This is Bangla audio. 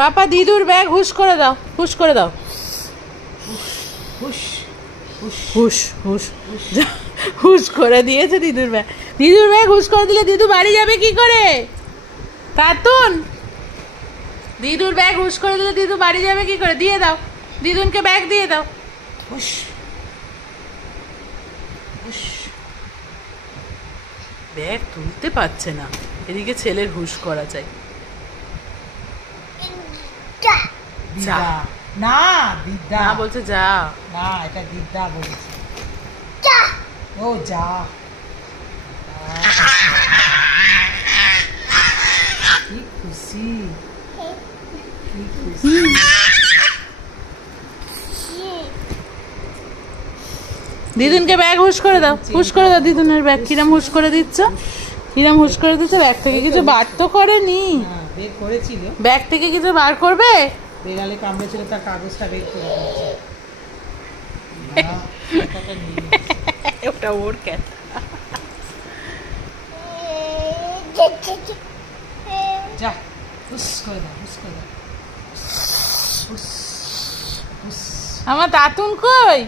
পাপা দিদুর ব্যাগ হুশ করে দাও, হুশ করে দাও। হুশ হুশ হুশ হুশ করে দিয়েছে দিদুর ব্যাগ। দিদুর ব্যাগ হুশ করে দিলে দিদু বাড়ি যাবে কি করে? তাতুন, দিদুর ব্যাগ হুশ করে দিলে দিদু বাড়ি যাবে কি করে? দিয়ে দাও, দিদুনকে ব্যাগ দিয়ে দাও। হুশ হুশ। ব্যাগ তুলতে পারছে না, এদিকে ছেলের হুশ করা চাই। দিদা না, দিদা না বলছে যা। না, এটা দিদা বলেছে। ও যা। কি খুশি, কি খুশি। দিদুনকে ব্যাগ হুশ করে দাও, হুশ করে দাও দিদুনের ব্যাগ। কিরম হুশ করে দিচ্ছ, কিরম হুশ করে দিচ্ছ? ব্যাগ থেকে কিছু বার তো করেনি। বের করেছিল, ব্যাগ থেকে কিছু বার করবে? বেড়ালে কামড়েছিল, তার কাগজটা বের করে দিচ্ছে। ওটা ওর ক্যাট। যা, হুস করে দাও, হুস করে দাও, হুস হুস। আমার তাতুন কই?